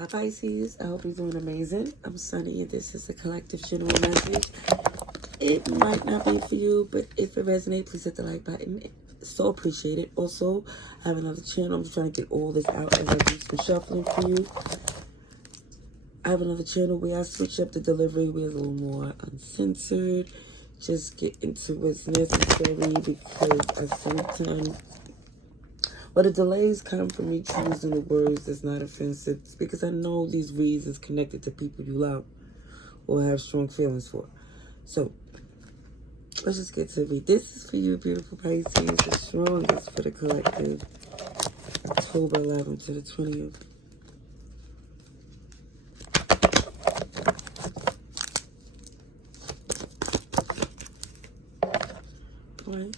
Hi Pisces, I hope you're doing amazing. I'm Sunny and this is a collective general message. It might not be for you, but if it resonates, please hit the like button. So appreciate it. Also, I have another channel. I'm just trying to get all this out as I do some shuffling for you. I have another channel where I switch up the delivery. We're a little more uncensored. Just get into what's necessary because I sometimes... But the delays come from me choosing the words that's not offensive. It's because I know these reads is connected to people you love or have strong feelings for. So, let's just get to it. This is for you, beautiful Pisces. The strongest for the collective. October 11th to the 20th. Alright.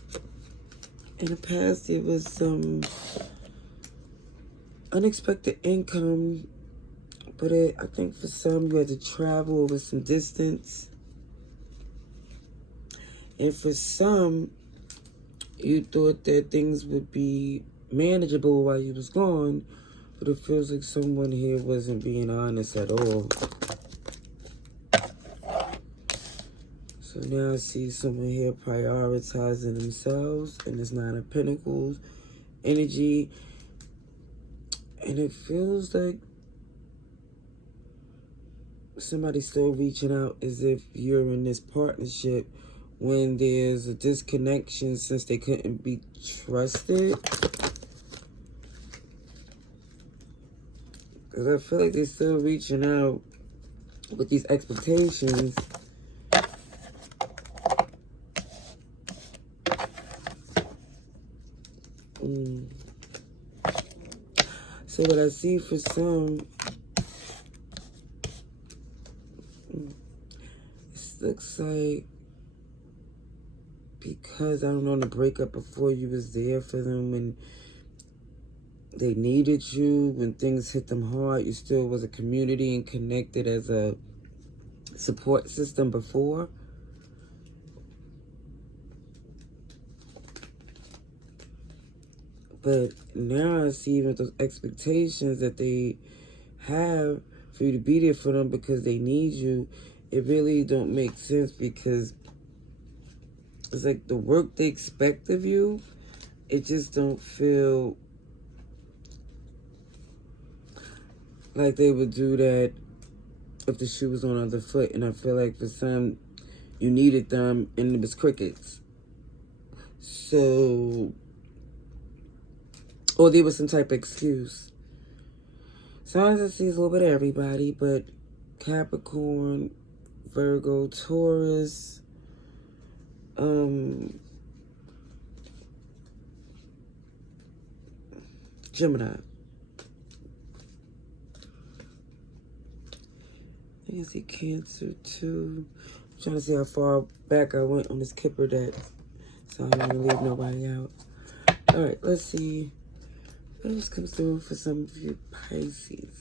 In the past, there was some unexpected income, but I think for some you had to travel over some distance, and for some you thought that things would be manageable while you was gone, but it feels like someone here wasn't being honest at all. So now I see someone here prioritizing themselves, and it's Nine of Pentacles energy. And it feels like somebody's still reaching out as if you're in this partnership when there's a disconnection since they couldn't be trusted. Because I feel like they're still reaching out with these expectations. So what I see for some, it looks like because I don't know, the breakup before you was there for them when they needed you, when things hit them hard, you still was a community and connected as a support system before. But now I see even those expectations that they have for you to be there for them because they need you, it really don't make sense because it's like the work they expect of you, it just don't feel like they would do that if the shoe was on the other foot. And I feel like for some, you needed them and it was crickets. So... or there was some type of excuse. Signs I see is a little bit of everybody, but Capricorn, Virgo, Taurus, Gemini. I can see Cancer too. I'm trying to see how far back I went on this Kipper deck, so I don't want to leave nobody out. All right, let's see. What else comes through for some of you Pisces?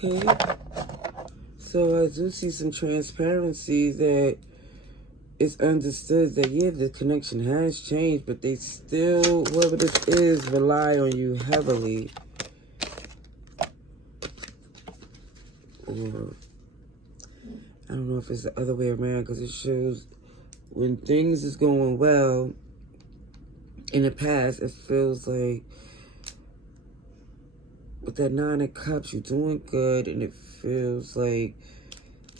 Okay, so I do see some transparency that it's understood that, yeah, the connection has changed, but they still, whoever this is, rely on you heavily. Or, I don't know if it's the other way around, because it shows when things is going well, in the past, it feels like with that Nine of Cups, you're doing good, and it feels like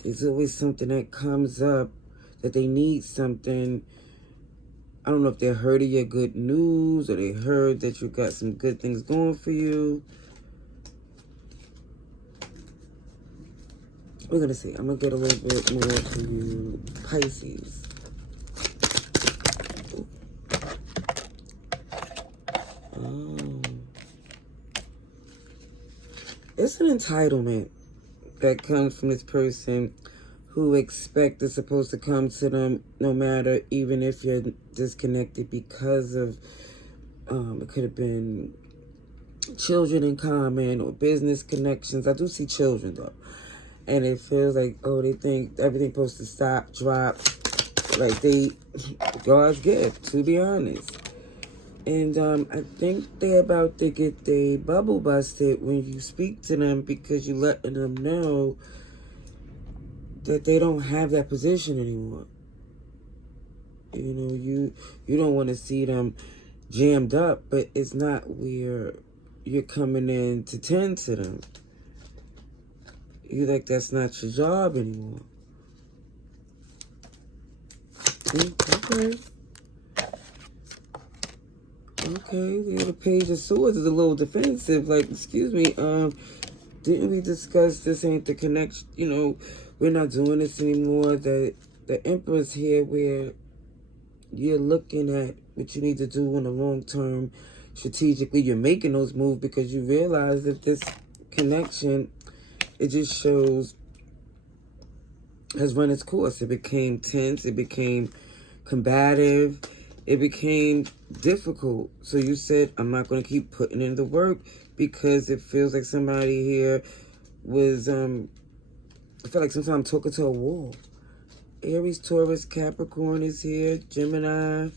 there's always something that comes up that they need something. I don't know if they heard of your good news or they heard that you got some good things going for you. We're going to see. I'm going to get a little bit more for you, Pisces. Oh. It's an entitlement that comes from this person who expect is supposed to come to them no matter, even if you're disconnected because of, it could have been children in common or business connections. I do see children though. And it feels like, oh, they think everything's supposed to stop, drop. Like God's gift, to be honest. And I think they're about to get their bubble busted when you speak to them, because you're letting them know that they don't have that position anymore. You know, you don't want to see them jammed up, but it's not where you're coming in to tend to them. You like, that's not your job anymore. Okay. Okay, the Page of Swords is a little defensive. Like, excuse me, didn't we discuss this ain't the connection? You know, we're not doing this anymore. The Emperor's here, where you're looking at what you need to do in the long term. Strategically, you're making those moves because you realize that this connection, it just shows, has run its course. It became tense. It became combative. It became difficult. So you said, I'm not going to keep putting in the work because it feels like somebody here was, I feel like sometimes I'm talking to a wall. Aries, Taurus, Capricorn is here. Gemini,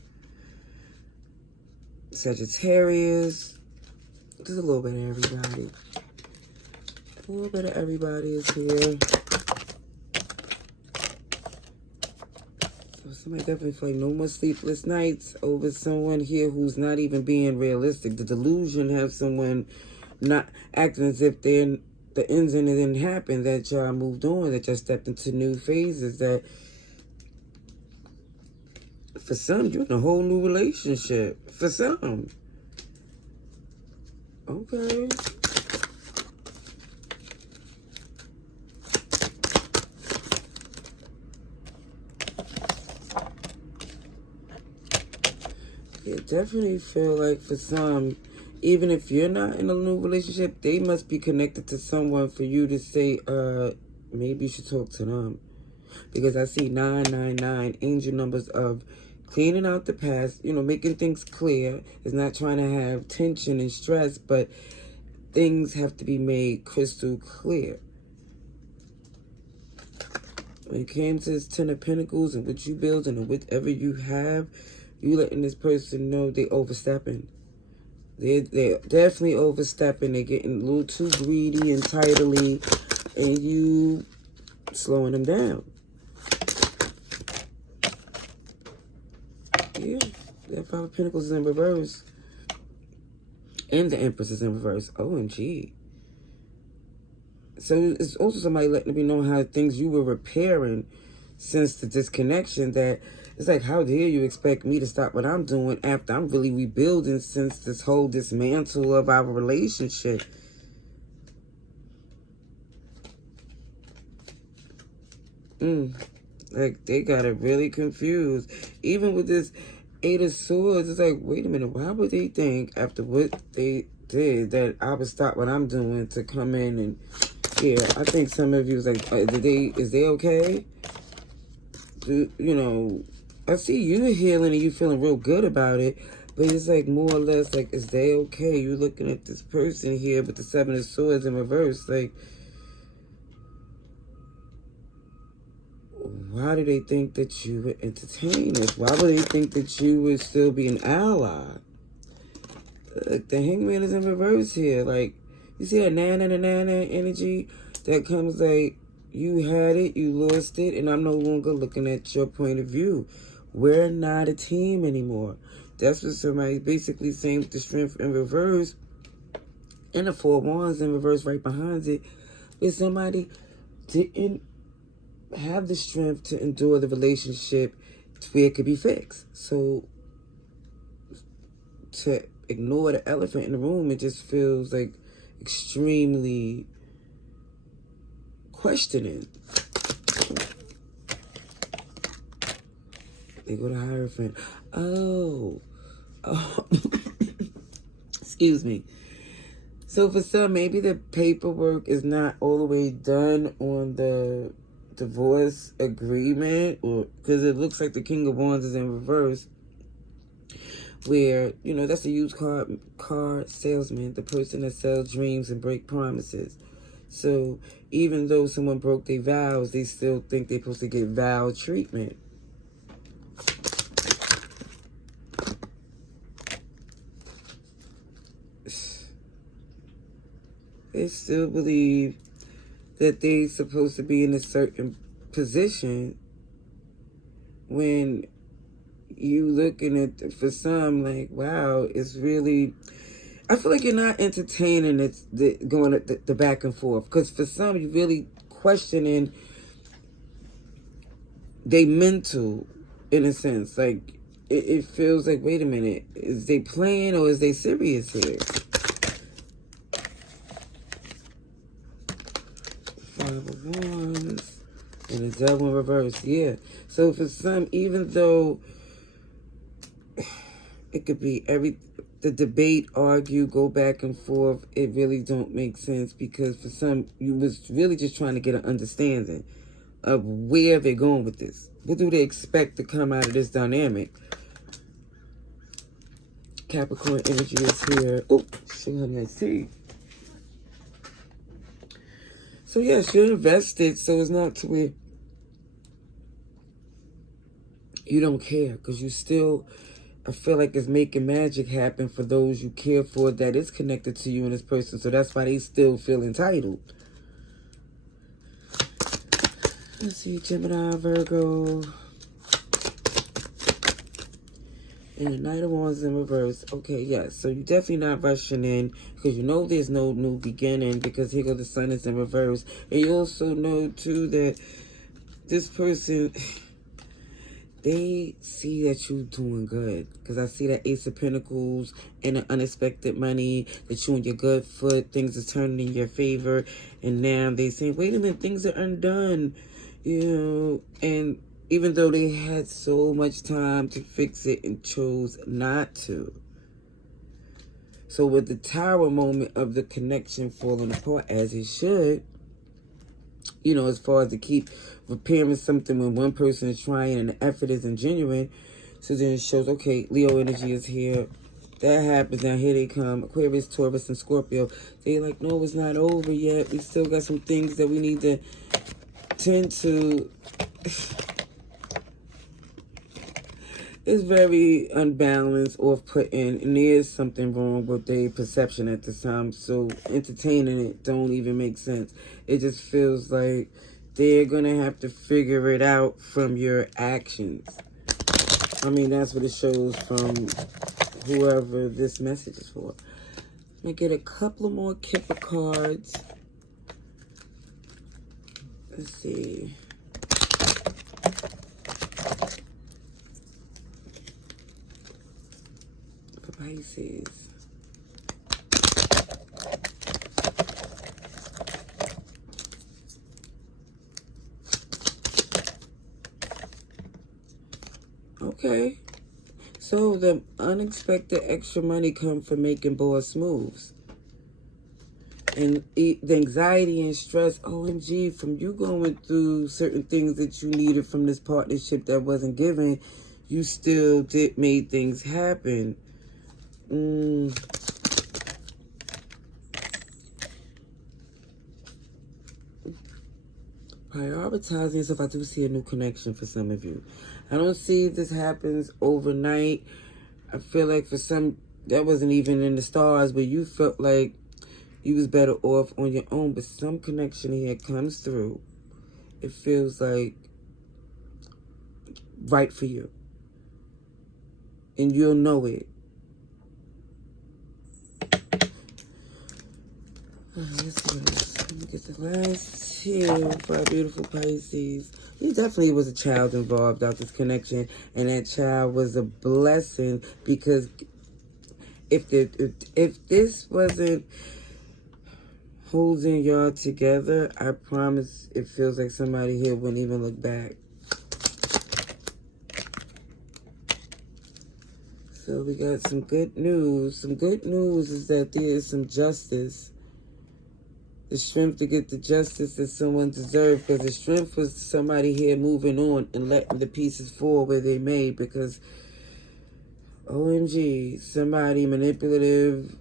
Sagittarius. Just a little bit of everybody. A little bit of everybody is here. So somebody definitely feel like no more sleepless nights over someone here who's not even being realistic. The delusion has someone not acting as if they're, the ends and it didn't happen, that y'all moved on, that y'all stepped into new phases, that for some, you're in a whole new relationship. For some. Okay. Yeah, definitely feel like for some, even if you're not in a new relationship, they must be connected to someone for you to say, maybe you should talk to them. Because I see 999, angel numbers of cleaning out the past, you know, making things clear. It's not trying to have tension and stress, but things have to be made crystal clear. When it came to this Ten of Pentacles and what you build and whatever you have, you letting this person know they overstepping. They're definitely overstepping. They're getting a little too greedy and tidily, and you slowing them down. Yeah, that Five of Pentacles is in reverse. And the Empress is in reverse. OMG. So it's also somebody letting me know how things you were repairing since the disconnection, that it's like, how dare you expect me to stop what I'm doing after I'm really rebuilding since this whole dismantle of our relationship. Like, they got it really confused. Even with this Eight of Swords, it's like, wait a minute, why would they think after what they did that I would stop what I'm doing to come in and, yeah, I think some of you was like, is they okay? You know, I see you healing and you feeling real good about it, but it's like more or less like, is they okay? You looking at this person here with the Seven of Swords in reverse, like, why do they think that you would entertain this? Why would they think that you would still be an ally? Look, the Hangman is in reverse here. Like, you see that nana energy that comes like, you had it, you lost it, and I'm no longer looking at your point of view. We're not a team anymore. That's what somebody's basically saying with the Strength in reverse. And the Four Wands in reverse right behind it. If somebody didn't have the strength to endure the relationship to where it could be fixed. So to ignore the elephant in the room, it just feels like extremely questioning. They go to Hierophant. Oh. Excuse me. So for some, maybe the paperwork is not all the way done on the divorce agreement, or because it looks like the King of Wands is in reverse, where, you know, that's a used car salesman, the person that sells dreams and break promises. So even though someone broke their vows, they still think they're supposed to get vow treatment. They still believe that they're supposed to be in a certain position, when you looking at, for some, like, wow, it's really, I feel like you're not entertaining going at the back and forth. Because for some, you're really questioning they mental, in a sense. Like, it feels like, wait a minute, is they playing or is they serious here? Five of Wands and the Devil in reverse. Yeah. So for some, even though it could be the debate, argue, go back and forth, it really don't make sense, because for some, you was really just trying to get an understanding of where they're going with this. What do they expect to come out of this dynamic? Capricorn energy is here. Oh, shit, honey, I see. So yes, you're invested, so it's not to where you don't care, because you still, I feel like it's making magic happen for those you care for that is connected to you and this person. So that's why they still feel entitled. Let's see, Gemini, Virgo. And the Knight of Wands in reverse. Okay, yes. So you're definitely not rushing in, because you know there's no new beginning, because here goes the Sun is in reverse. And you also know, too, that this person, they see that you're doing good. Because I see that Ace of Pentacles and the unexpected money, that you on your good foot, things are turning in your favor. And now they say, wait a minute, things are undone. You know, and even though they had so much time to fix it and chose not to. So with the Tower moment of the connection falling apart, as it should, you know, as far as to keep repairing something when one person is trying and the effort isn't genuine. So then it shows, okay, Leo energy is here. That happens. Now here they come. Aquarius, Taurus, and Scorpio. They're like, no, it's not over yet. We still got some things that we need to tend to. It's very unbalanced, off-putting, and there is something wrong with their perception at the time. So entertaining it don't even make sense. It just feels like they're going to have to figure it out from your actions. I mean, that's what it shows from whoever this message is for. I'm going to get a couple of more Kipper cards. Let's see. For Pisces. Okay. So the unexpected extra money come from making boss moves. And the anxiety and stress, OMG, from you going through certain things that you needed from this partnership that wasn't given, you still made things happen. Prioritizing yourself. I do see a new connection for some of you. I don't see this happens overnight. I feel like for some, that wasn't even in the stars, but you felt like you was better off on your own. But some connection here comes through. It feels like right for you. And you'll know it. Let me get the last two for our beautiful Pisces. There definitely was a child involved out this connection, and that child was a blessing, because if this wasn't holding y'all together, I promise it feels like somebody here wouldn't even look back. So we got some good news. Some good news is that there is some justice the strength to get the justice that someone deserved, because the strength was somebody here moving on and letting the pieces fall where they may, because OMG, somebody manipulative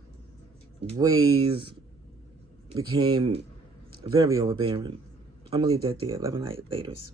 ways became very overbearing. I'm going to leave that there. Love and light. Laters.